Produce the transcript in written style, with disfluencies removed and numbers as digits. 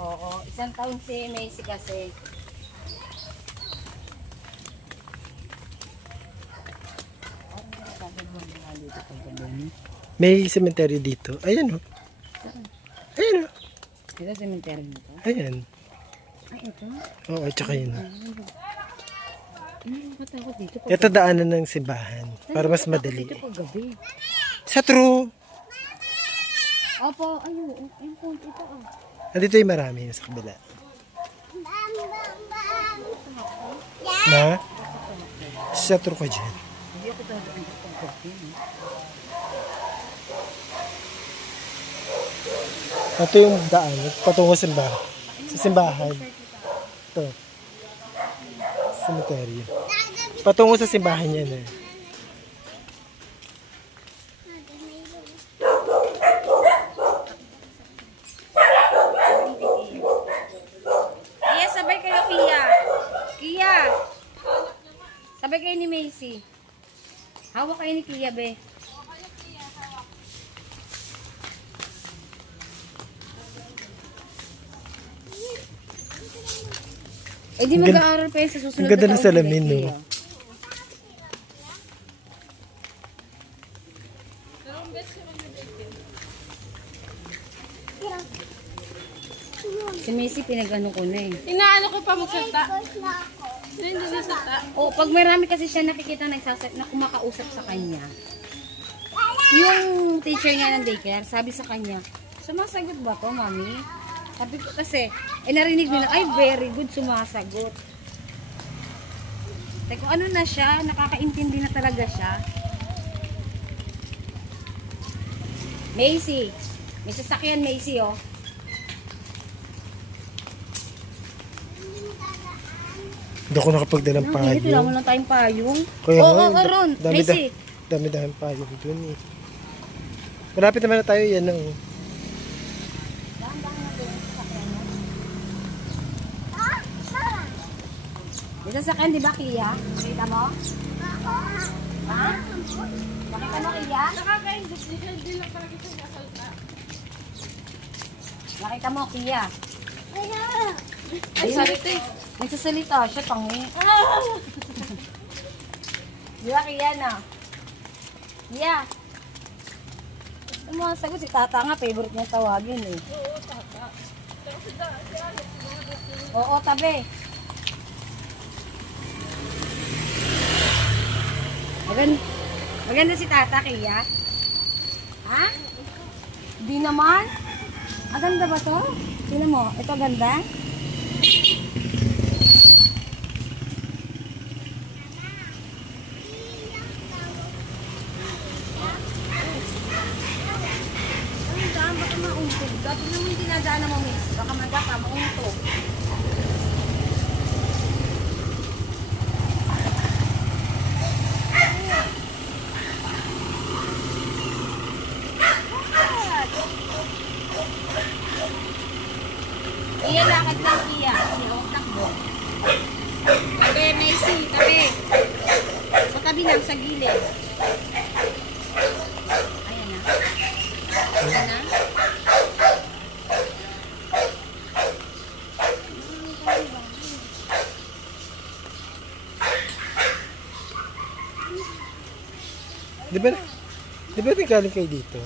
Oo, isang taon si Macy kasi. May cemetery dito. Ayan o. Ayan o. Ito cemetery nito? Ayan. Ay, ito? Oo, tsaka yun. Nakatakot dito. Ito daanan ng simbahan. Para mas madali. Dito pag gabi. Sa true. Opo, ayun. Ayun po, ito oh. Nandito yung marami sa kabila. Na? Sa true ka dyan. Hindi ako talaga ang pag-gabi. Ito yung daan. Patungo sa simbahan. Sa simbahan. Ito. Cemetery. Patungo sa simbahan yan eh. Kia, sabay kayo, Kia. Kia. Sabay kayo ni Macy. Hawak kayo ni Kia, be. Eh di mag-aaral pa yun sa susunod Ang ganda na ng taon, salamin, Kia. no? Si Macy pinag-ano ko na eh. Inaano ko pa magsalta. Hindi nasalta. O, pag marami kasi siya nakikita na kumakausap sa kanya. Yung teacher niya ng daycare, sabi sa kanya, sumasagot ba to, mami? Sabi ko kasi, narinig nila, ay, very good, sumasagot. Sabi ko, ano na siya? Nakakaintindi na talaga siya. Macy. May sasakyan, Macy, oh. Hindi ako nakapagdalang Dito payong. lang mo lang tayong payong. Kaya Oo, nga, Ron. Macy. Dami-dami payong dun eh. Malapit naman na tayo yan na oh. May sasakyan, di ba, Kia? Nakita mo? Ha? Nakita mo, Kia? Nakaka-hindi lang talaga siya nasalta. Nakita mo, Kia? Ay, salita eh. Nagsasalita siya, tangi. Di ba, Kia, na? Kia? Ano mga sagot? Si Tata nga, favorite niya tawagin eh. Oo, tata. Pero si Alex, Oo, tabi. Maganda si Tata, Kia? Ha? Di naman? Maganda ba to? Tingnan mo, ito ganda? Ang daan, baka mauntog. Dati naman dinadaan mo, miss. Baka magaka, mauntog. Iya, lakad lang, Kia. Iyo, takbo. Tabi, Macy, tabi. Sa tabi lang, sa gilid. Ayan na. Ayan na. Di ba nagaling kayo dito?